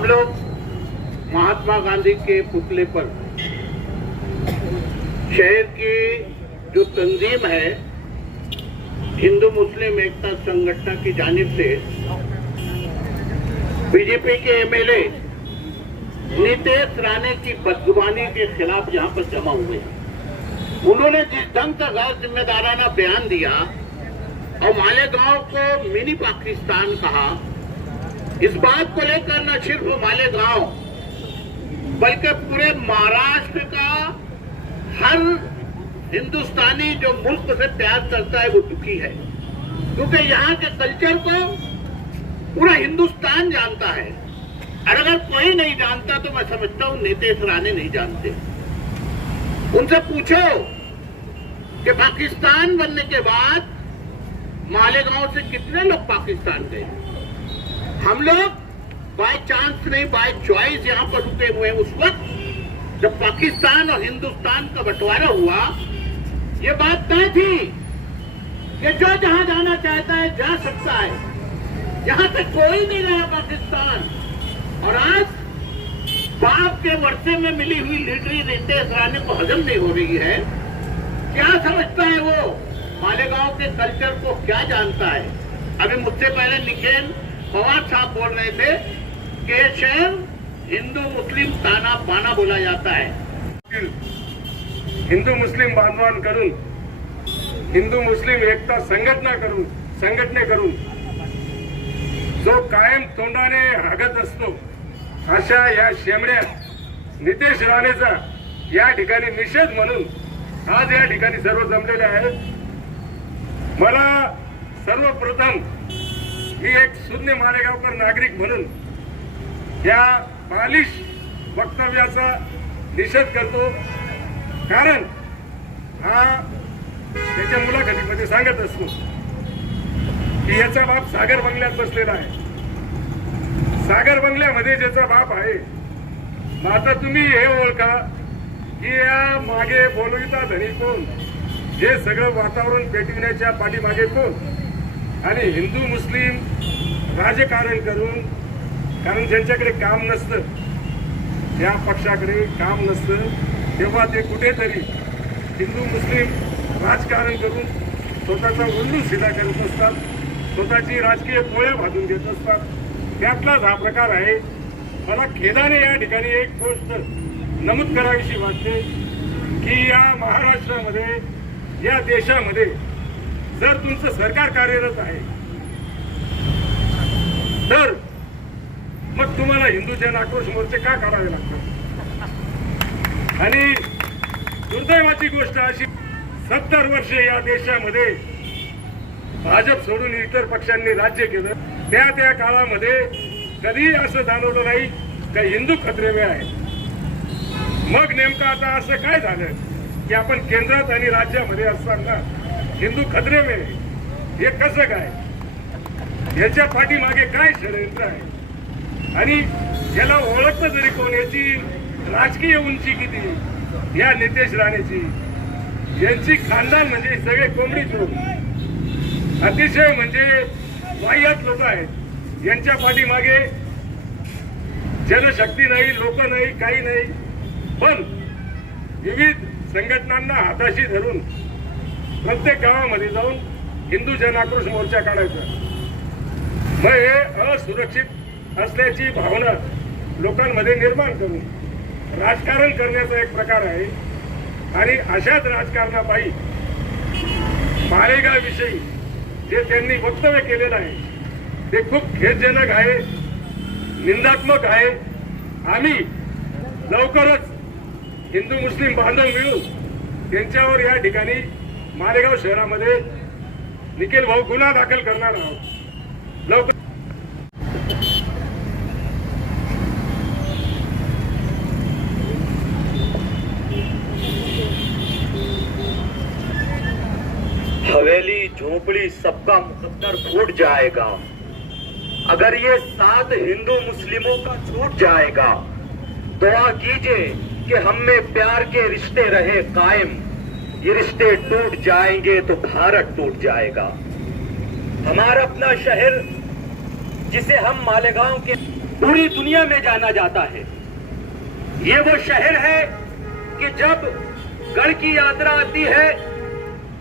हम लोग महात्मा गांधी के पुतले पर शहर की जो तंजीम है हिंदू मुस्लिम एकता संगठन की जानब से बीजेपी के एमएलए नितेश राणे की बदगुबानी के खिलाफ यहाँ पर जमा हुए हैं। उन्होंने जिस ढंग का गैर जिम्मेदाराना बयान दिया और मालेगांव को मिनी पाकिस्तान कहा इस बात को लेकर न सिर्फ मालेगांव बल्कि पूरे महाराष्ट्र का हर हिंदुस्तानी जो मुल्क से प्यार करता है वो दुखी है। क्योंकि यहाँ के कल्चर को पूरा हिंदुस्तान जानता है। और अगर कोई नहीं जानता तो मैं समझता हूँ नितेश राणे नहीं जानते। उनसे पूछो कि पाकिस्तान बनने के बाद मालेगांव से कितने लोग पाकिस्तान गए? हम लोग बाय चांस नहीं बाय चॉइस यहाँ पर रुके हुए हैं उस वक्त जब पाकिस्तान और हिंदुस्तान का बंटवारा हुआ ये बात तय थी कि जो जहां जाना चाहता है जा सकता है। यहां से कोई नहीं रहा पाकिस्तान। और आज बाप के वर्षे में मिली हुई लीडरी रितेश राणे को हजम नहीं हो रही है। क्या समझता है वो? मालेगांव के कल्चर को क्या जानता है? अभी मुझसे पहले निखिल फवाद साहब बोल रहे थे कि शहर हिंदू मुस्लिम ताना बाना बोला जाता है हिंदू मुस्लिम बांधवान करून हिंदू मुस्लिम एकता संघटना करून संघटने करून जो कायम तोंडाने हागत असतो अशा या शेमड्या नितेश राणेचा या ठिकाणी निषेध म्हणून आज या ठिकाणी सर्व जमलेले आहेत. मला सर्वप्रथम ही एक शून्य मालेगावकर नागरिक म्हणून या बालिश वक्तव्याचा निषेध करतो. कारण हा त्याच्या मुलाखतीमध्ये सांगत असतो की याचा बाप सागर बंगल्यात बसलेला आहे. सागर बंगल्यामध्ये ज्याचा बाप आहे आता तुम्ही हे ओळखा की या मागे बोलविता धनी कोण? हे सगळं वातावरण पेटविण्याच्या पाठीमागे कोण? आणि हिंदू मुस्लिम राजकारण करून कारण ज्यांच्याकडे काम नसतं त्या पक्षाकडे काम नसतं तेव्हा ते कुठेतरी हिंदू मुस्लिम राजकारण करून स्वतःचा उल्लू सिधा करत असतात स्वतःची राजकीय पोळ्या भाजून घेत असतात. त्यातलाच हा प्रकार आहे. मला खेदाने या ठिकाणी एक गोष्ट नमूद करावीशी वाटते की या महाराष्ट्रामध्ये या देशामध्ये जर तुमचं सरकार कार्यरत आहे तर मग तुम्हाला हिंदू जन आक्रोश मोर्चे का काढावे लागतात? आणि दुर्दैवाची गोष्ट अशी सत्तर वर्षे या देशामध्ये भाजप सोडून इतर पक्षांनी राज्य केलं. त्या त्या काळामध्ये कधी असं जाणवलं नाही का हिंदू खतरेवे आहेत. आहे मग नेमकं आता असं काय झालं की आपण केंद्रात आणि राज्यामध्ये असताना हिंदू खतरेवे हे कसं काय? याच्या पाठीमागे काय षडयंत्र आहे? आणि याला ओळखतं जरी कोण? याची राजकीय उंची किती? या नितेश राणेची. यांची खानदान म्हणजे सगळे कोंबडी चोर अतिशय म्हणजे वाह्यात लोक आहेत. यांच्या पाठीमागे जनशक्ती नाही लोक नाही काही नाही. पण विविध संघटनांना हाताशी धरून प्रत्येक गावामध्ये जाऊन हिंदू जन आक्रोश मोर्चा काढायचा. मग हे असुरक्षित असल्याची भावना लोकांमध्ये निर्माण करून राजकारण करण्याचा एक प्रकार आहे. आणि अशाच राजकारणापायी मारेगावविषयी जे त्यांनी वक्तव्य केलेलं आहे ते खूप खेदजनक आहे निंदात्मक आहे. आम्ही लवकरच हिंदू मुस्लिम बांधव मिळून त्यांच्यावर या ठिकाणी मालेगाव शहरामध्ये निखिल भाऊ गुन्हा दाखल करणार आहोत. हवेली झोपड़ी सबका मुकद्दर फूट जाएगा। अगर ये सात हिंदू मुस्लिमों का छूट जाएगा, दुआ कीजिए कि हम में प्यार के रिश्ते रहे कायम। ये रिश्ते टूट जाएँगे तो भारत टूट जाएगा। हमारा अपना शहर, जिसे हम मालेगांव के पूरी दुनिया में जाना जाता है, ये वो शहर है कि जब गढ़ की यात्रा आती है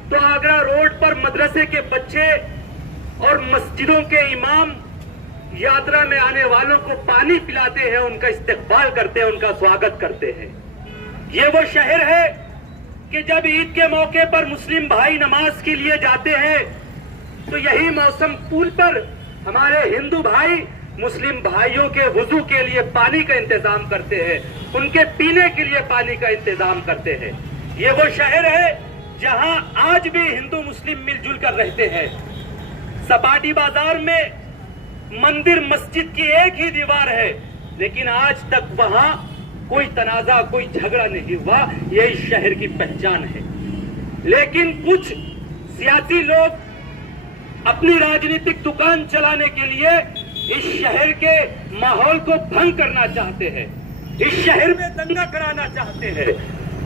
तो आगरा रोड पर मदरसे के बच्चे और मस्जिदों के इमाम यात्रा में आने वालों को पानी पिलाते हैं, उनका इस्तेकबाल करते हैं, उनका स्वागत करते हैं। ये वो शहर है कि जब ईद के मौके पर मुस्लिम भाई नमाज़ के लिए जाते हैं तो यही मौसम पुल पर हमारे हिंदू भाई, मुस्लिम भाइयों के वज़ू के लिए पानी का इंतज़ाम करते हैं। उनके पीने के लिए पानी का इंतज़ाम करते हैं। ये वो शहर है जहाँ आज भी हिंदू, मुस्लिम मिलजुल कर रहते हैं। सपाटी बाज़ार में मंदिर, मस्जिद की एक ही दीवार है, लेकिन आज तक वहाँ कोई तनाजा, कोई झगड़ा नहीं हुआ। यही शहर की पहचान है। लेकिन कुछ सियासी लोग अपनी राजनीतिक दुकान चलाने के लिए इस शहर के माहौल को भंग करना चाहते हैं। इस शहर में दंगा कराना चाहते हैं।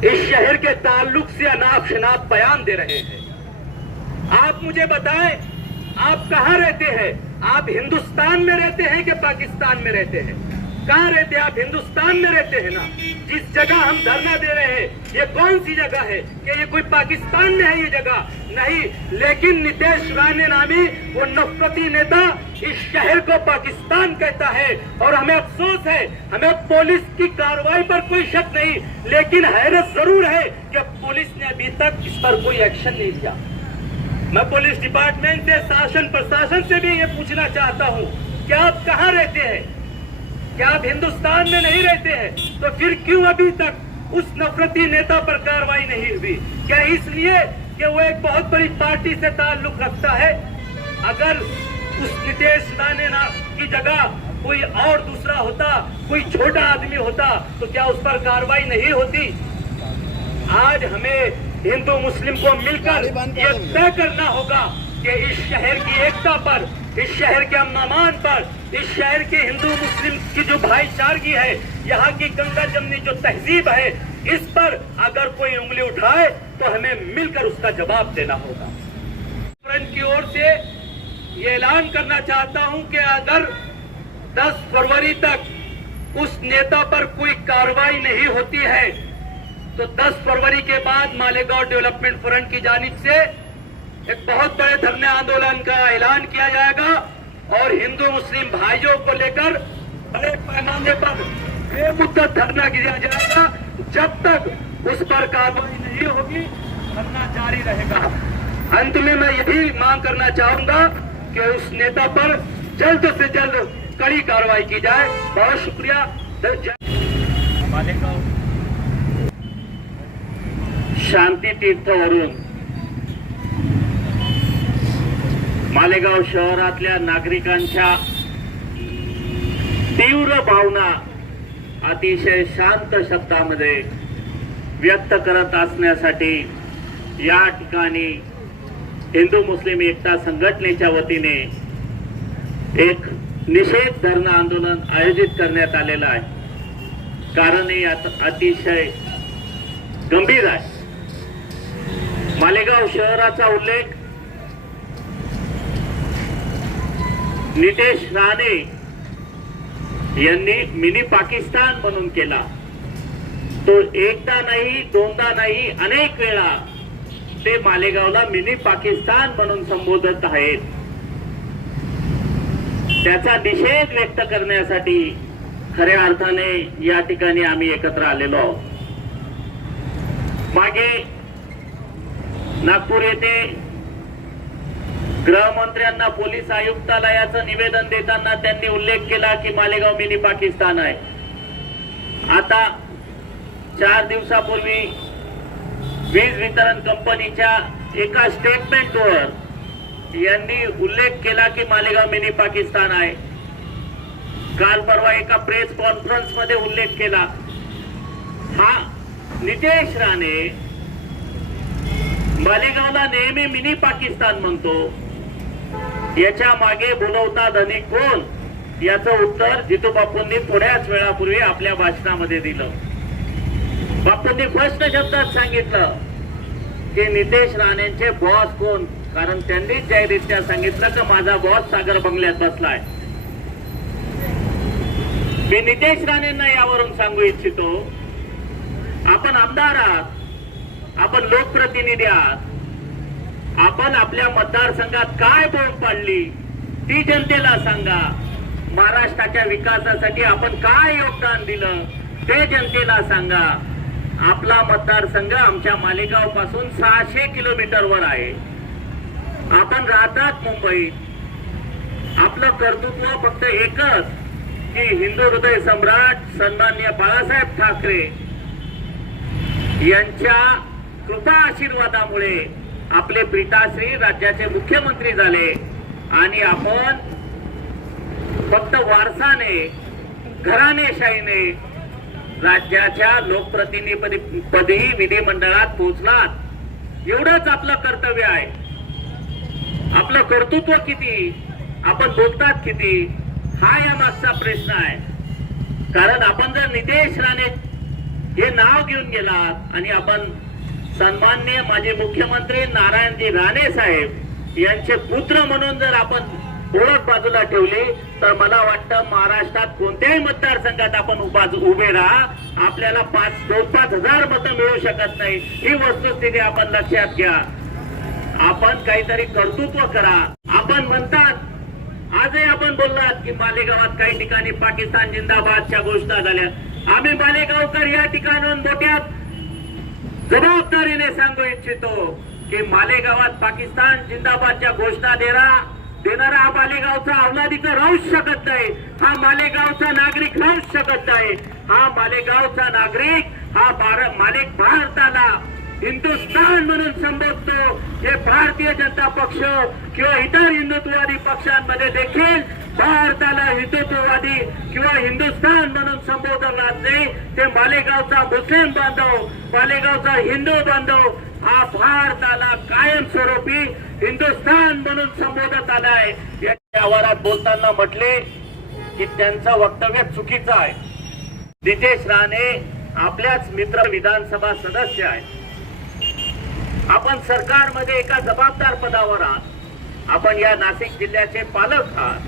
इस शहर के ताल्लुक से अनाप शनाप बयान दे रहे हैं। आप मुझे बताएं आप कहाँ रहते हैं? आप हिंदुस्तान में रहते हैं कि पाकिस्तान में रहते हैं? कहाँ रहते हैं आप? हिंदुस्तान में रहते हैं ना? जिस जगह हम धरना दे रहे हैं, ये कौन सी जगह है? कि ये कोई पाकिस्तान में है ये जगह? नहीं, लेकिन नितेश राणे नामी, वो नफरती नेता इस शहर को पाकिस्तान कहता है। और हमें अफसोस है, हमें पुलिस की कार्रवाई पर कोई शक नहीं, लेकिन हैरत ज़रूर है कि पुलिस ने अभी तक इस पर कोई एक्शन नहीं लिया। मैं पुलिस डिपार्टमेंट से, शासन प्रशासन से भी ये पूछना चाहता हूँ, कि आप कहाँ रहते हैं? क्या आप हिंदुस्तान में नहीं रहते हैं तो फिर क्यों अभी तक उस नफरती नेता पर कार्रवाई नहीं हुई? क्या इसलिए कि वो एक बहुत बड़ी पार्टी से ताल्लुक रखता है? अगर उस नितेश राणे की जगह कोई और दूसरा होता कोई छोटा आदमी होता तो क्या उस पर कार्रवाई नहीं होती? आज हमें हिंदू मुस्लिम को मिलकर ये तय करना होगा कि इस शहर की एकता पर इस शहर के अम्मान पर, इस शहर के हिंदू मुस्लिम की जो भाईचारगी है, यहाँ की गंगा जमनी जो तहजीब है, इस पर अगर कोई उंगली उठाए तो हमें मिलकर उसका जवाब देना होगा। की ओर से ये ऐलान करना चाहता हूँ कि अगर 10 फरवरी तक उस नेता पर कोई कार्रवाई नहीं होती है तो 10 फरवरी के बाद मालेगांव डेवलपमेंट फ्रंट की जानिब से एक बहुत बड़े धरने आंदोलन का ऐलान किया जाएगा और हिंदू मुस्लिम भाइयों को लेकर बड़े पैमाने पर बेमुद्दत धरना किया जाएगा। जब तक उस पर कार्रवाई नहीं होगी धरना जारी रहेगा। अंत में मैं यही मांग करना चाहूँगा कि उस नेता पर जल्द से जल्द कड़ी कार्रवाई की जाए। बहुत शुक्रिया। शांति तीर्थ शांती मालेगाव शहरातल्या नागरिकांच्या तीव्र भावना अतिशय शांत शब्दामध्ये व्यक्त करत असण्यासाठी या ठिकाणी हिंदू मुस्लिम एकता संघटनेच्या वतीने एक निषेध धरणं आंदोलन आयोजित करण्यात आलेलं आहे. कारण हे अतिशय गंभीर आहे. मालेगाव शहराचा उल्लेख नितेश राणे यांनी मिनी पाकिस्तान म्हणून केला. तो एकदा नाही दोनदा नाही अनेक वेळा ते मालेगावला मिनी पाकिस्तान म्हणून संबोधत आहेत. त्याचा निषेध व्यक्त करण्यासाठी खऱ्या अर्थाने या ठिकाणी आम्ही एकत्र आलेलो आहोत. मागे नागपूर येथे गृहमंत्र्यांना पोलीस आयुक्तालयाचं निवेदन देताना त्यांनी उल्लेख केला की मालेगाव मिनी पाकिस्तान आहे. आता चार दिवसापूर्वी वीज वितरण कंपनीच्या एका स्टेटमेंटवर यांनी उल्लेख केला की मालेगाव मिनी पाकिस्तान आहे. काल परवा एका प्रेस कॉन्फरन्समध्ये उल्लेख केला. हा नितेश राणे मालेगावला नेहमी मिनी पाकिस्तान म्हणतो. याच्या मागे बोलवता धनी कोण? याचं उत्तर जितू बापूंनी थोड्याच वेळापूर्वी आपल्या भाषणामध्ये दिलं. बापूंनी स्पष्ट शब्दात सांगितलं की नितेश राणेंचे बॉस कोण? कारण त्यांनीच जाहीररित्या सांगितलं की माझा बॉस सागर बंगल्यात बसलाय. मी नितेश राणेंना यावरून सांगू इच्छितो आपण आमदार आहात आपण लोकप्रतिनिधी आहात आपण आपल्या मतदारसंघात काय बोंब पाडली? ती जनतेला सांगा. महाराष्ट्राच्या विकासासाठी आपण काय योगदान दिलं ते जनतेला सांगा. आपला मतदारसंघ आमच्या मालेगावपासून सहाशे किलोमीटरवर आहे. आपण राहतात मुंबईत. आपलं कर्तृत्व फक्त एकच की हिंदू हृदय सम्राट सन्मान्य बाळासाहेब ठाकरे यांच्या कृपा आशीर्वादामुळे आपले प्रीताश्री राज्याचे मुख्यमंत्री झाले आणि आपण फक्त वारसाने घराणेशाहीने राज्याच्या लोकप्रतिनिधी पदी विधिमंडळात पोहोचलात. एवढंच आपलं कर्तव्य आहे. आपलं कर्तृत्व किती? आपण बोलतात किती? हा या मागचा प्रश्न आहे. कारण आपण जर नितेश राणे हे नाव घेऊन गेलात आणि आपण सन्मान्य माजी मुख्यमंत्री नारायणजी राणे साहेब यांचे पुत्र म्हणून जर आपण ओळख बाजूला ठेवली तर मला वाटतं महाराष्ट्रात कोणत्याही मतदारसंघात आपण उभे राहा. आपल्याला पाच दोन पाच हजार मतं मिळू शकत नाही. ही वस्तुस्थिती आपण लक्षात घ्या. आपण काहीतरी कर्तृत्व करा. आपण म्हणतात आजही आपण बोललात की मालेगावात काही ठिकाणी पाकिस्तान जिंदाबादच्या घोषणा झाल्या. आम्ही मालेगावकर या ठिकाणून मोठ्या जबाबदारीने सांगू इच्छितो की मालेगावात पाकिस्तान जिंदाबादच्या घोषणा देरा देणारा हा मालेगावचा अवलादिकर राहूच शकत नाही. हा मालेगावचा नागरिक राहूच शकत नाही. हा मालेगावचा नागरिक हा भारत माले भारताला हिंदुस्थान म्हणून संबोधतो. हे भारतीय जनता पक्ष किंवा इतर हिंदुत्ववादी पक्षांमध्ये देखील भारताला हिंदुत्ववादी किंवा हिंदुस्थान म्हणून संबोधन नाही. ते मालेगावचा मुस्लिम बांधव मालेगावचा हिंदू बांधव हा भारताला कायमस्वरूपी हिंदुस्थान म्हणून संबोधत आलाय या आवारात बोलताना म्हटले की त्यांचं वक्तव्य चुकीचं आहे. नितेश राणे आपल्याच मित्र विधानसभा सदस्य आहेत. आपण सरकारमध्ये एका जबाबदार पदावर आहात. आपण या नाशिक जिल्ह्याचे पालक आहात.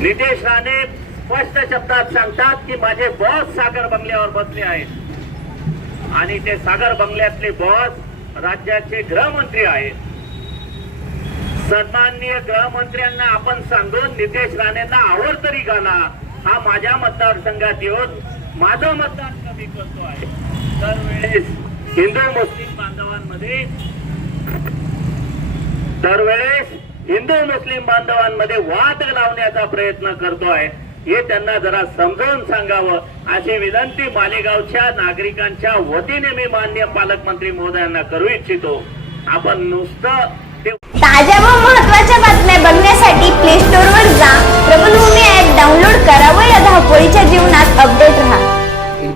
नितेश राणे स्पष्ट शब्दात सांगतात की माझे बॉस सागर बंगल्यावर बसले आहेत. आणि ते सागर बंगल्यातले बॉस राज्याचे गृहमंत्री आहेत. सन्माननीय गृहमंत्र्यांना आपण सांगून नितेश राणेंना आवड तरी घाला. हा माझ्या मतदारसंघात येऊन माझं मतदान कमी करतो आहे. दरवेळेस हिंदू मुस्लिम दरवेळेस हिंदू मुस्लिम बांधवांमध्ये वाद लावण्याचा प्रयत्न करतोय. हे त्यांना जरा समजावून सांगावं. अशी विनंती मालेगावच्या नागरिकांच्या वतीने मी मान्य पालकमंत्री महोदयांना करू इच्छितो. आपण नुसतं ताज्या व महत्त्वाच्या बातम्या बघण्यासाठी प्ले स्टोर वर जा. प्रबलभूमी ऍप डाउनलोड करा व या धावपळीच्या जीवनात अपडेट राहा.